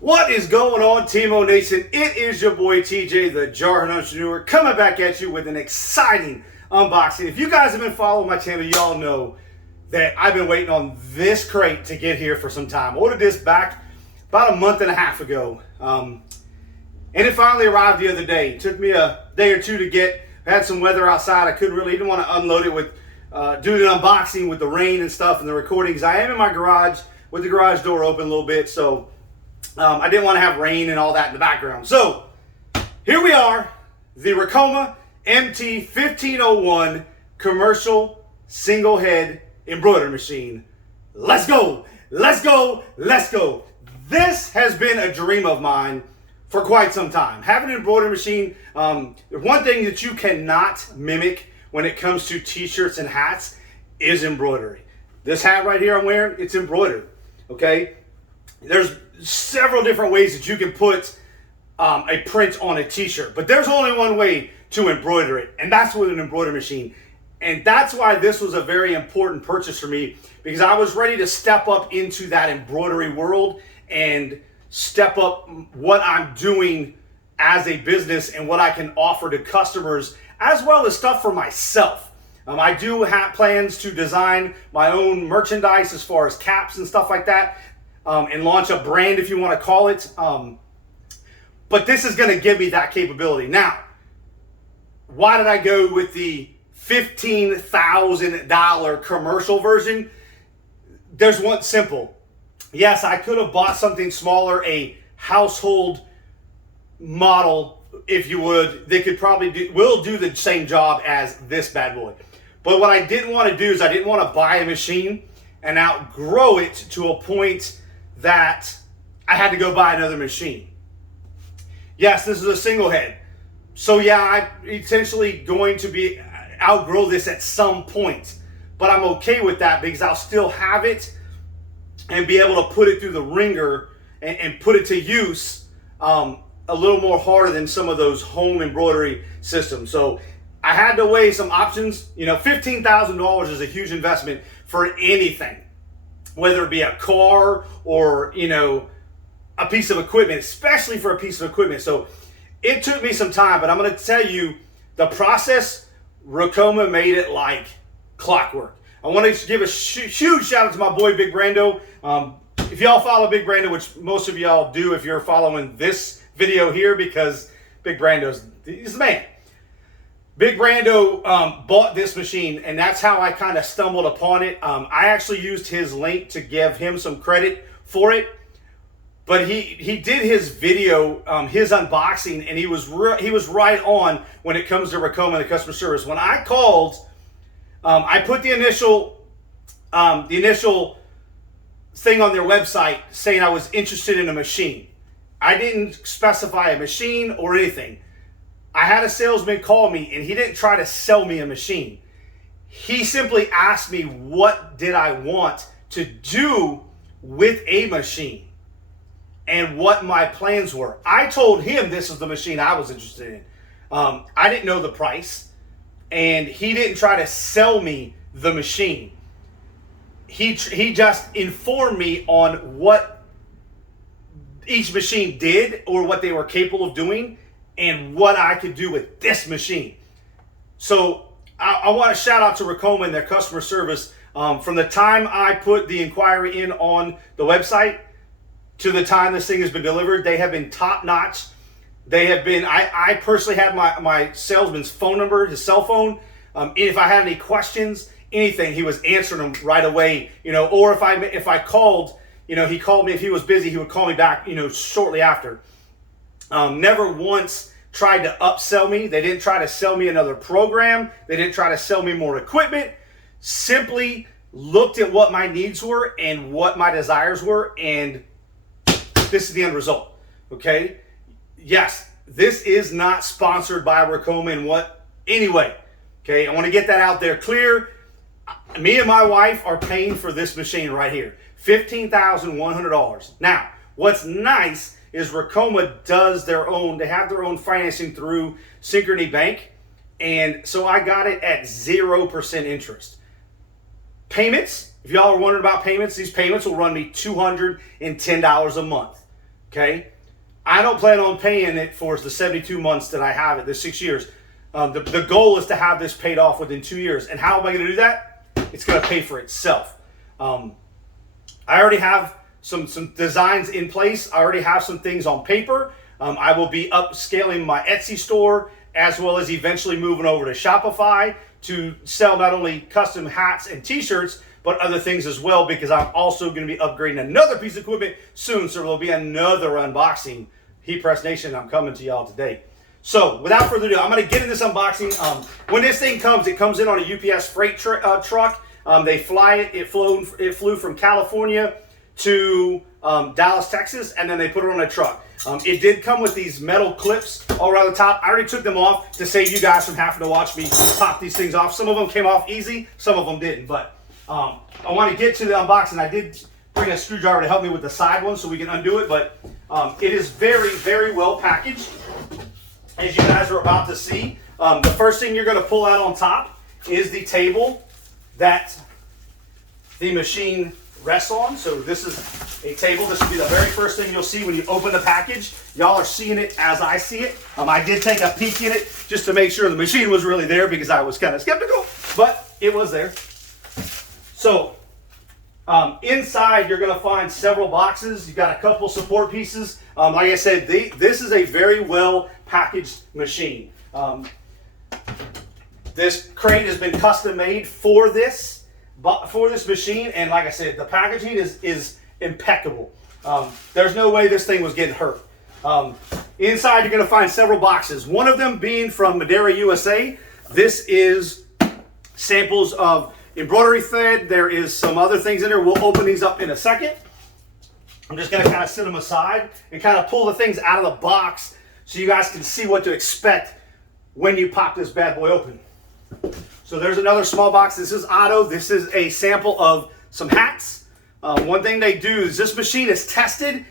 What is going on, Teamo Nation? It is your boy TJ, the Jarhead Entrepreneur, coming back at you with an exciting unboxing. If you guys have been following my channel, y'all know that I've been waiting on this crate to get here for some time. I ordered this back about a month and a half ago, and it finally arrived the other day. It took me a day or two to get. I had some weather outside. I didn't want to unload it with, do the unboxing with the rain and stuff and the recording, because I am in my garage with the garage door open a little bit, so I didn't want to have rain and all that in the background. So here we are, the Ricoma MT-1501 commercial single head embroidery machine. Let's go, let's go, let's go. This has been a dream of mine for quite some time. Having an embroidery machine, one thing that you cannot mimic when it comes to t-shirts and hats is embroidery. This hat right here I'm wearing, it's embroidered, okay? There's several different ways that you can put a print on a t-shirt, but there's only one way to embroider it, and that's with an embroidery machine. And that's why this was a very important purchase for me, because I was ready to step up into that embroidery world and step up what I'm doing as a business and what I can offer to customers, as well as stuff for myself. I do have plans to design my own merchandise as far as caps and stuff like that, and launch a brand, if you want to call it. But this is going to give me that capability. Now, why did I go with the $15,000 commercial version? There's one simple. Yes, I could have bought something smaller, a household model, if you would. They could probably will do the same job as this bad boy. But what I didn't want to do is I didn't want to buy a machine and outgrow it to a point that I had to go buy another machine. Yes, this is a single head. So yeah, I'm essentially going to be outgrow this at some point. But I'm okay with that, because I'll still have it and be able to put it through the ringer and put it to use a little more harder than some of those home embroidery systems. So I had to weigh some options. You know, $15,000 is a huge investment for anything, whether it be a car or, you know, a piece of equipment, especially for a piece of equipment. So it took me some time, but I'm going to tell you the process. Ricoma made it like clockwork. I want to give a huge shout out to my boy Big Brando. If y'all follow Big Brando, which most of y'all do if you're following this video here, because Big Brando's, he's the man. Big Brando bought this machine, and that's how I kind of stumbled upon it. I actually used his link to give him some credit for it, but he did his video, his unboxing, and he was right on when it comes to Ricoma and the customer service. When I called, I put the initial thing on their website saying I was interested in a machine. I didn't specify a machine or anything. I had a salesman call me, and he didn't try to sell me a machine. He simply asked me what did I want to do with a machine and what my plans were. I told him this is the machine I was interested in. I didn't know the price, and he didn't try to sell me the machine. He just informed me on what each machine did or what they were capable of doing, and what I could do with this machine. So I want to shout out to Ricoma and their customer service. From the time I put the inquiry in on the website to the time this thing has been delivered, they have been top notch. They have been, I personally had my salesman's phone number, his cell phone. If I had any questions, anything, he was answering them right away. You know, or if I called, you know, he called me. If he was busy, he would call me back, you know, shortly after. Never once tried to upsell me. They didn't try to sell me another program. They didn't try to sell me more equipment. Simply looked at what my needs were and what my desires were, and this is the end result. Okay? Yes, this is not sponsored by Ricoma in what anyway. Okay? I want to get that out there clear. Me and my wife are paying for this machine right here. $15,100. Now, what's nice is Ricoma does their own, they have their own financing through Synchrony Bank, and so I got it at 0% interest. Payments, if y'all are wondering about payments, these payments will run me $210 a month. Okay, I don't plan on paying it for the 72 months that I have it, the 6 years. The goal is to have this paid off within 2 years. And how am I going to do that? It's going to pay for itself. I already have some designs in place. I already have some things on paper. I will be upscaling my Etsy store, as well as eventually moving over to Shopify to sell not only custom hats and t-shirts, but other things as well, because I'm also going to be upgrading another piece of equipment soon. So there'll be another unboxing. Heat Press Nation, I'm coming to y'all today. So without further ado, I'm going to get in this unboxing. When this thing comes, it comes in on a UPS freight truck. They fly it. It flew from California to Dallas, Texas, and then they put it on a truck. It did come with these metal clips all around the top. I already took them off to save you guys from having to watch me pop these things off. Some of them came off easy, some of them didn't. But I want to get to the unboxing. I did bring a screwdriver to help me with the side one so we can undo it. But it is very, very well packaged, as you guys are about to see. The first thing you're going to pull out on top is the table that the machine rests on. So this is a table. This will be the very first thing you'll see when you open the package. Y'all are seeing it as I see it. I did take a peek in it just to make sure the machine was really there, because I was kind of skeptical, but it was there. So inside you're going to find several boxes. You've got a couple support pieces. Like I said, this is a very well packaged machine. This crate has been custom made for this machine, and like I said, the packaging is impeccable. There's no way this thing was getting hurt. Inside you're going to find several boxes, one of them being from Madeira, USA. This is samples of embroidery thread. There is some other things in there. We'll open these up in a second. I'm just going to kind of sit them aside and kind of pull the things out of the box so you guys can see what to expect when you pop this bad boy open. So there's another small box. This is Otto. This is a sample of some hats. One thing they do is this machine is tested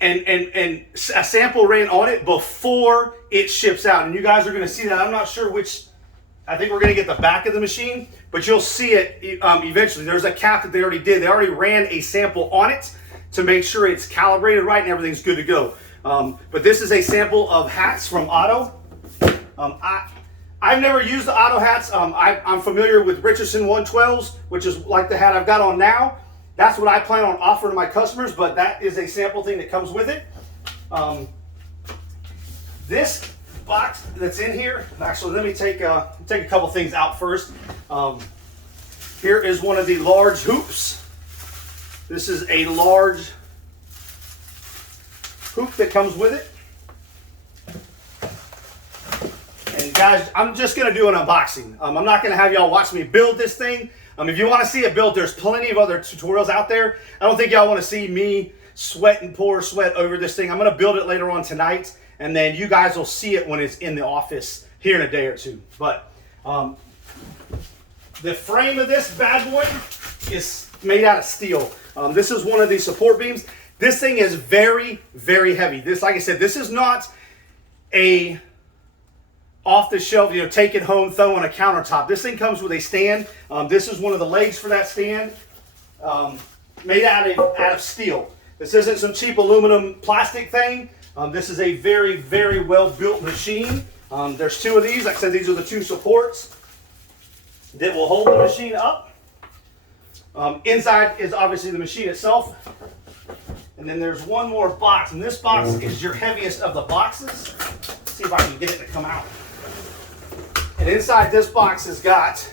and a sample ran on it before it ships out. And you guys are going to see that. I'm not sure which. I think we're going to get the back of the machine, but you'll see it eventually. There's a cap that they already did. They already ran a sample on it to make sure it's calibrated right and everything's good to go. But this is a sample of hats from Otto. I've never used the Otto hats. I'm familiar with Richardson 112s, which is like the hat I've got on now. That's what I plan on offering to my customers, but that is a sample thing that comes with it. This box that's in here, actually, let me take a couple things out first. Here is one of the large hoops. This is a large hoop that comes with it. And guys, I'm just going to do an unboxing. I'm not going to have y'all watch me build this thing. If you want to see it built, there's plenty of other tutorials out there. I don't think y'all want to see me sweat and pour sweat over this thing. I'm going to build it later on tonight, and then you guys will see it when it's in the office here in a day or two. But the frame of this bad boy is made out of steel. This is one of the support beams. This thing is very, very heavy. This, like I said, this is not a off the shelf, take it home, throw on a countertop. This thing comes with a stand. This is one of the legs for that stand, made out of steel. This isn't some cheap aluminum plastic thing. This is a very, very well built machine. There's two of these. Like I said, these are the two supports that will hold the machine up. Inside is obviously the machine itself. And then there's one more box, and this box is your heaviest of the boxes. Let's see if I can get it to come out. And inside this box has got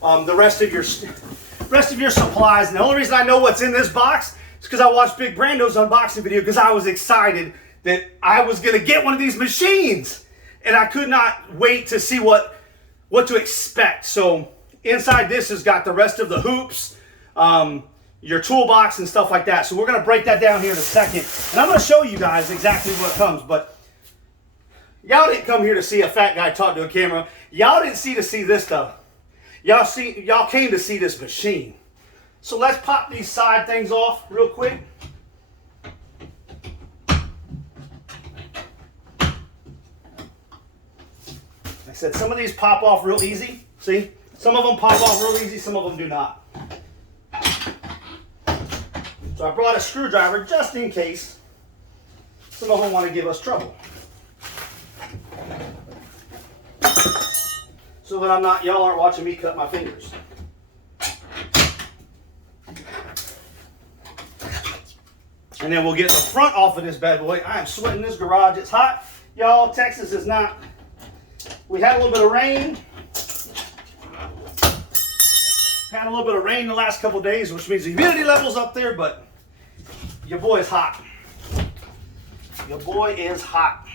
the rest of your supplies. And the only reason I know what's in this box is because I watched Big Brando's unboxing video, because I was excited that I was going to get one of these machines, and I could not wait to see what to expect. So inside this has got the rest of the hoops, your toolbox and stuff like that. So we're going to break that down here in a second, and I'm going to show you guys exactly what comes. But y'all didn't come here to see a fat guy talk to a camera. Y'all didn't see this stuff. Y'all came to see this machine. So let's pop these side things off real quick. Like I said, some of these pop off real easy. See? Some of them pop off real easy, some of them do not. So I brought a screwdriver just in case. some of them want to give us trouble. So that y'all aren't watching me cut my fingers. And then we'll get the front off of this bad boy. I am sweating this garage. It's hot. Y'all, Texas is not. We had a little bit of rain. Had a little bit of rain the last couple of days, which means the humidity level's up there, but your boy is hot. Your boy is hot.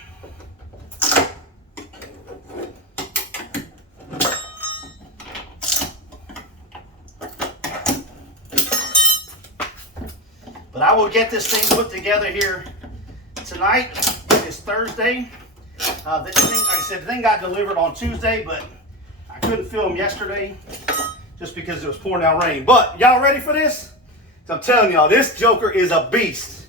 But I will get this thing put together here tonight. It is Thursday. This thing, like I said, the thing got delivered on Tuesday, but I couldn't film yesterday just because it was pouring down rain. But y'all ready for this? So I'm telling y'all, this joker is a beast.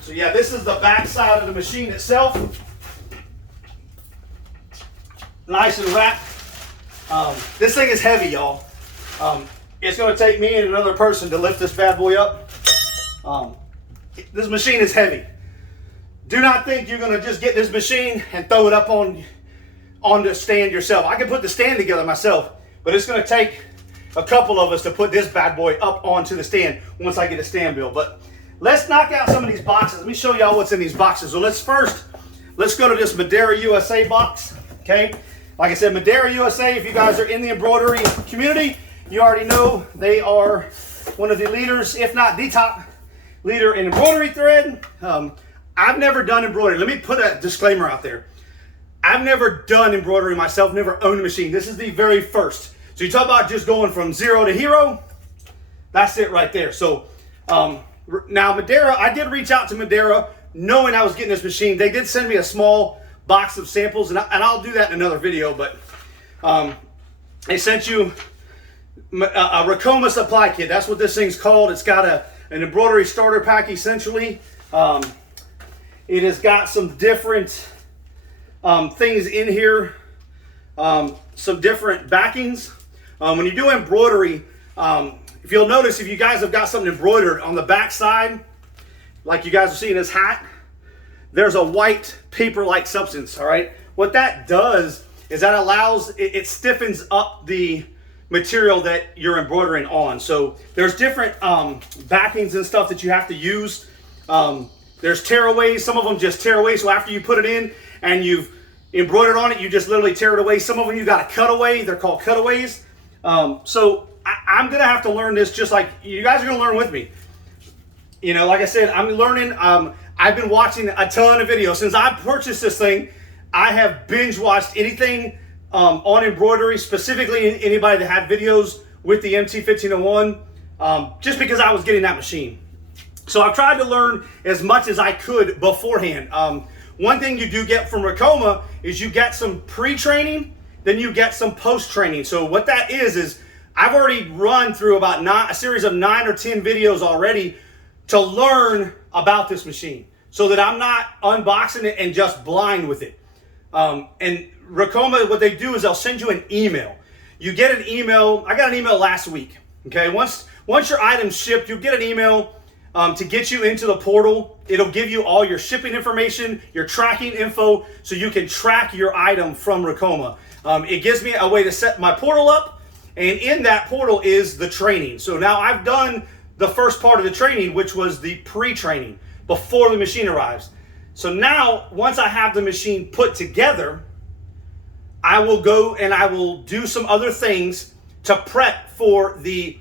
So yeah, this is the back side of the machine itself. Nice and wrapped. This thing is heavy, y'all. It's going to take me and another person to lift this bad boy up. This machine is heavy. Do not think you're going to just get this machine and throw it up on the stand yourself. I can put the stand together myself, but it's going to take a couple of us to put this bad boy up onto the stand once I get a stand built. But let's knock out some of these boxes. Let me show y'all what's in these boxes. So let's go to this Madeira USA box. Okay, like I said, Madeira USA, if you guys are in the embroidery community, you already know they are one of the leaders, if not the top leader in embroidery thread. I've never done embroidery. Let me put a disclaimer out there. I've never done embroidery myself, never owned a machine. This is the very first. So you talk about just going from zero to hero, that's it right there. So now Madeira, I did reach out to Madeira knowing I was getting this machine. They did send me a small box of samples, and I'll do that in another video, but they sent you a Ricoma supply kit. That's what this thing's called. It's got an embroidery starter pack essentially. It has got some different things in here, some different backings. When you do embroidery, if you'll notice, if you guys have got something embroidered on the back side, like you guys are seeing this hat, there's a white paper-like substance. All right, what that does is that allows it stiffens up the material that you're embroidering on. So there's different backings and stuff that you have to use. There's tearaways. Some of them just tear away. So after you put it in and you've embroidered on it, you just literally tear it away. Some of them you got to cut away. They're called cutaways. So I'm going to have to learn this just like you guys are going to learn with me. You know, like I said, I'm learning. I've been watching a ton of videos. Since I purchased this thing, I have binge watched anything on embroidery, specifically anybody that had videos with the MT-1501, just because I was getting that machine. So I've tried to learn as much as I could beforehand. One thing you do get from Ricoma is you get some pre-training, then you get some post-training. So what that is I've already run through about a series of 9 or 10 videos already to learn about this machine so that I'm not unboxing it and just blind with it. And Ricoma, what they do is they'll send you an email. You get an email. I got an email last week. Okay, once your item's shipped, you'll get an email to get you into the portal. It'll give you all your shipping information, your tracking info, so you can track your item from Ricoma. It gives me a way to set my portal up, and in that portal is the training. So now I've done the first part of the training, which was the pre-training before the machine arrives. So now, once I have the machine put together, I will go and I will do some other things to prep for the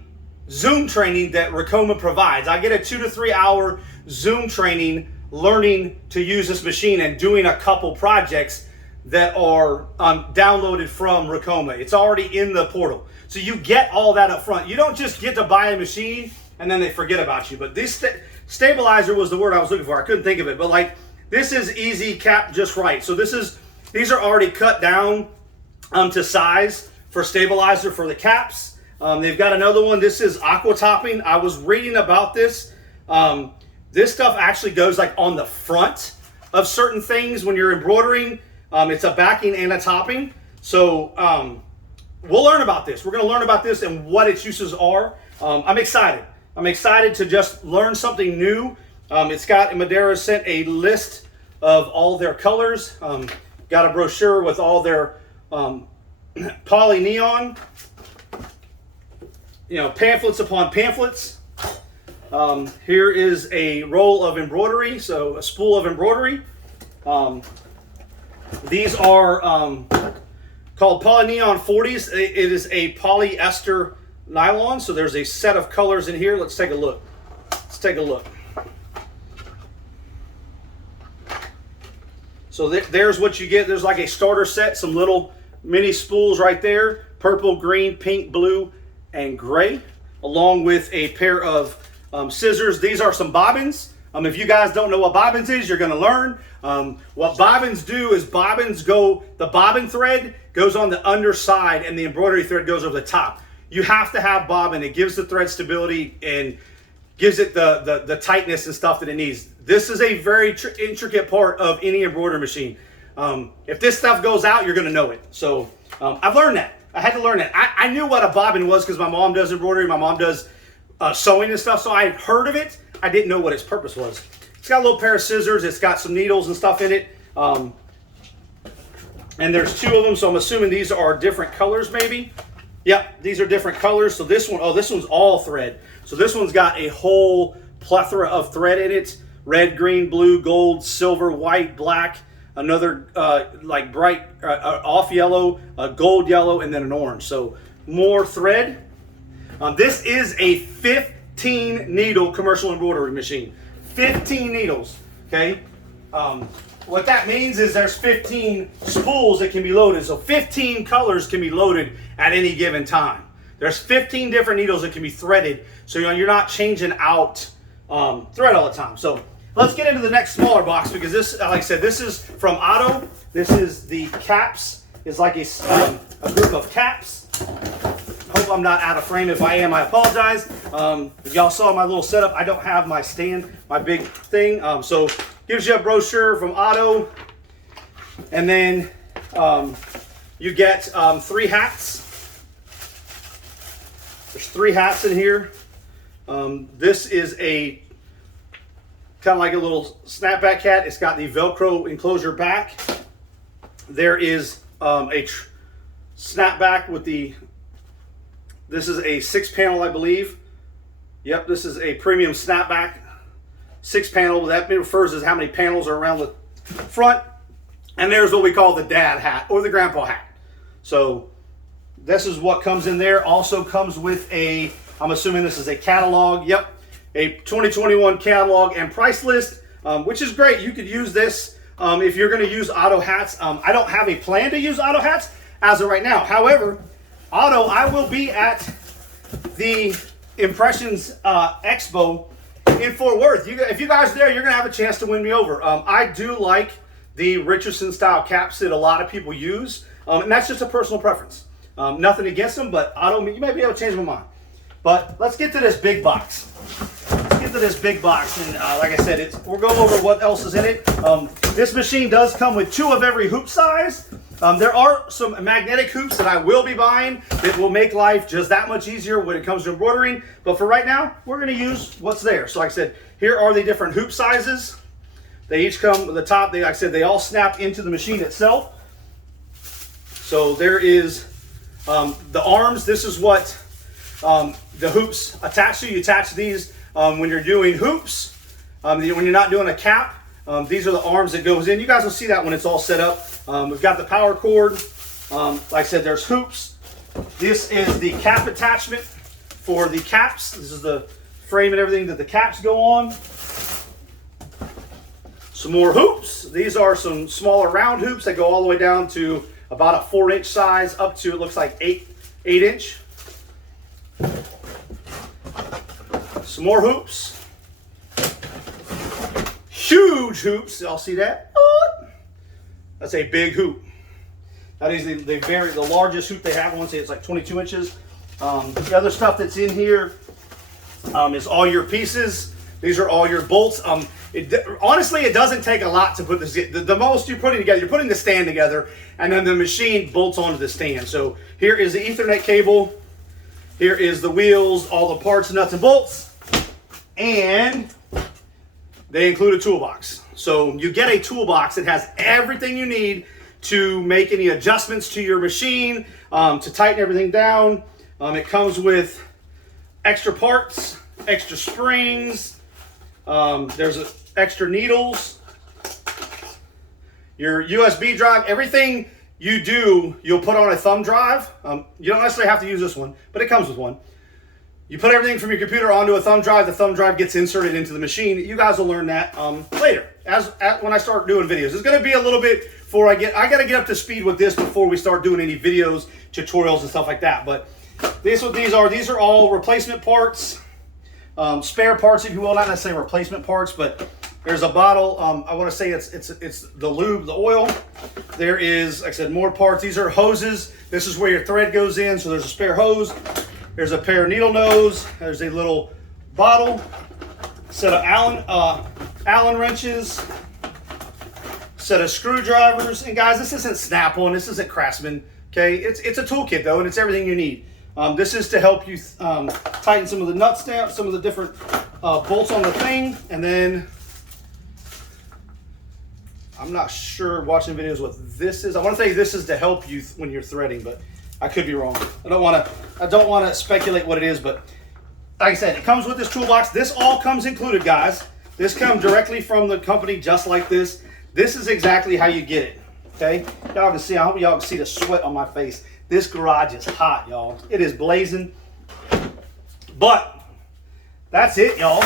Zoom training that Ricoma provides. I get a 2 to 3 hour Zoom training learning to use this machine and doing a couple projects that are downloaded from Ricoma. It's already in the portal. So you get all that up front. You don't just get to buy a machine and then they forget about you. But this stabilizer was the word I was looking for. I couldn't think of it. But like, this is easy, capped just right. So these are already cut down to size for stabilizer for the caps. They've got another one. This is aqua topping. I was reading about this. This stuff actually goes like on the front of certain things when you're embroidering. It's a backing and a topping. So we'll learn about this. We're going to learn about this and what its uses are. I'm excited. I'm excited to just learn something new. Scott and Madera sent a list of all their colors. Got a brochure with all their poly neon, pamphlets upon pamphlets. Here is a roll of embroidery, so a spool of embroidery. These are called poly neon 40s. It is a polyester nylon, so there's a set of colors in here. Let's take a look. So there's what you get. There's like a starter set, some little mini spools right there, purple, green, pink, blue, and gray, along with a pair of scissors. These are some bobbins. If you guys don't know what bobbins is, you're going to learn. What bobbins do is the bobbin thread goes on the underside and the embroidery thread goes over the top. You have to have bobbin. It gives the thread stability and gives it the tightness and stuff that it needs. This is a very intricate part of any embroidery machine. If this stuff goes out, you're going to know it. So I've learned that. I had to learn that. I knew what a bobbin was because my mom does embroidery. My mom does sewing and stuff, so I had heard of it. I didn't know what its purpose was. It's got a little pair of scissors. It's got some needles and stuff in it. And there's two of them, so I'm assuming these are different colors maybe. Yep, these are different colors. So this one's all thread. So this one's got a whole plethora of thread in it. Red, green, blue, gold, silver, white, black, another like bright off yellow, gold yellow, and then an orange. So more thread. This is a 15 needle commercial embroidery machine. 15 needles, okay? What that means is there's 15 spools that can be loaded. So 15 colors can be loaded at any given time. There's 15 different needles that can be threaded, so you're not changing out thread all the time. So let's get into the next smaller box, because this, like I said, this is from Otto. This is the caps. It's like a group of caps. Hope I'm not out of frame. If I am, I apologize. If y'all saw my little setup, I don't have my stand, my big thing. So gives you a brochure from Otto, and then you get 3 hats. There's 3 hats in here. This is a kind of like a little snapback hat. It's got the Velcro enclosure back. There is a snapback with the, this is a 6-panel, I believe. Yep, this is a premium snapback 6-panel. That refers to how many panels are around the front. And there's what we call the dad hat or the grandpa hat. So this is what comes in there. Also comes with a, I'm assuming this is a catalog. Yep, a 2021 catalog and price list, which is great. You could use this if you're going to use Otto hats. I don't have a plan to use Otto hats as of right now. However, Otto, I will be at the Impressions Expo in Fort Worth. If you guys are there, you're going to have a chance to win me over. I do like the Richardson style caps that a lot of people use, and that's just a personal preference. Nothing against them, but Otto, you may be able to change my mind. But let's get to this big box. And like I said, we'll go over what else is in it. This machine does come with 2 of every hoop size. There are some magnetic hoops that I will be buying that will make life just that much easier when it comes to embroidering. But for right now, we're going to use what's there. So like I said, here are the different hoop sizes. They each come with the top. Like I said, they all snap into the machine itself. So there is the arms. This is what the hoops attach to. You attach these when you're doing hoops. When you're not doing a cap, these are the arms that goes in. You guys will see that when it's all set up. We've got the power cord. Like I said, there's hoops. This is the cap attachment for the caps. This is the frame and everything that the caps go on. Some more hoops. These are some smaller round hoops that go all the way down to about a 4-inch size up to, it looks like 8-inch. Some more hoops. Huge hoops. Y'all see that? That's a big hoop. That is the largest hoop they have. I want to say it's like 22 inches. The other stuff that's in here is all your pieces. These are all your bolts. Honestly, it doesn't take a lot to put this. The most you're putting together, you're putting the stand together, and then the machine bolts onto the stand. So here is the Ethernet cable. Here is the wheels, all the parts, nuts, and bolts. And they include a toolbox. So you get a toolbox that has everything you need to make any adjustments to your machine, to tighten everything down. It comes with extra parts, extra springs, there's extra needles, your USB drive, everything you do, you'll put on a thumb drive. You don't necessarily have to use this one, but it comes with one. You put everything from your computer onto a thumb drive. The thumb drive gets inserted into the machine. You guys will learn that later, when I start doing videos. It's going to be a little bit before I got to get up to speed with this before we start doing any videos, tutorials, and stuff like that. But this is what these are. These are all replacement parts, spare parts, if you will. Not necessarily replacement parts, but there's a bottle. I want to say it's the lube, the oil. There is, like I said, more parts. These are hoses. This is where your thread goes in. So there's a spare hose. There's a pair of needle nose. There's a little bottle, set of Allen wrenches, set of screwdrivers. And guys, this isn't Snap-on, this isn't Craftsman. Okay, it's a toolkit though, and it's everything you need. This is to help you tighten some of the nuts down, some of the different bolts on the thing, and then I'm not sure watching videos what this is. I want to say this is to help you when you're threading, but I could be wrong. I don't want to speculate what it is, but like I said, it comes with this toolbox. This all comes included, guys. This comes directly from the company, just like this. This is exactly how you get it. Okay, y'all can see. I hope y'all can see the sweat on my face. This garage is hot, y'all. It is blazing. But that's it, y'all.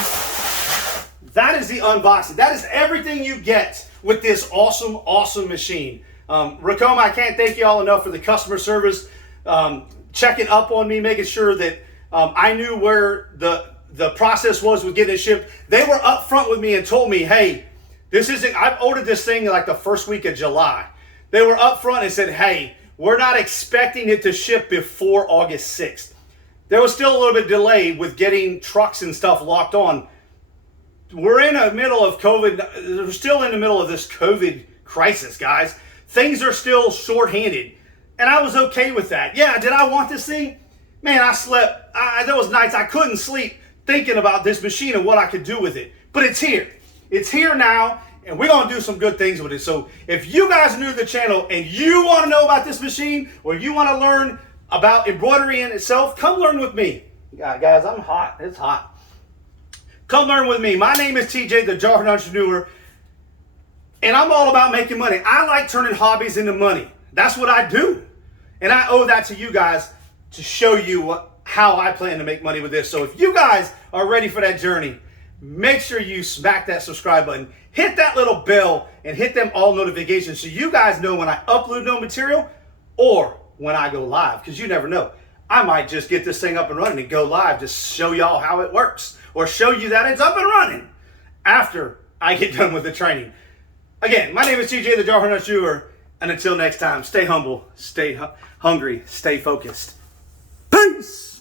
That is the unboxing. That is everything you get with this awesome, awesome machine. Ricoma, I can't thank y'all enough for the customer service. Checking up on me, making sure that I knew where the process was with getting it shipped. They were upfront with me and told me, hey, this isn't, I've ordered this thing like the first week of July. They were upfront and said, hey, we're not expecting it to ship before August 6th. There was still a little bit of delay with getting trucks and stuff locked on. We're in the middle of COVID. We're still in the middle of this COVID crisis, guys. Things are still short-handed. And I was okay with that. Yeah, did I want this thing? Man, I slept. There was nights I couldn't sleep thinking about this machine and what I could do with it. But it's here. It's here now, and we're going to do some good things with it. So if you guys are new to the channel and you want to know about this machine, or you want to learn about embroidery in itself, come learn with me. Guys, I'm hot. It's hot. Come learn with me. My name is TJ, the Jarhead Entrepreneur, and I'm all about making money. I like turning hobbies into money. That's what I do. And I owe that to you guys to show you how I plan to make money with this. So if you guys are ready for that journey, make sure you smack that subscribe button, hit that little bell, and hit them all notifications so you guys know when I upload new material or when I go live, because you never know. I might just get this thing up and running and go live to show y'all how it works, or show you that it's up and running after I get done with the training. Again, my name is TJ, the Jarhead Entrepreneur, and until next time, stay humble, stay hungry, stay focused. Peace!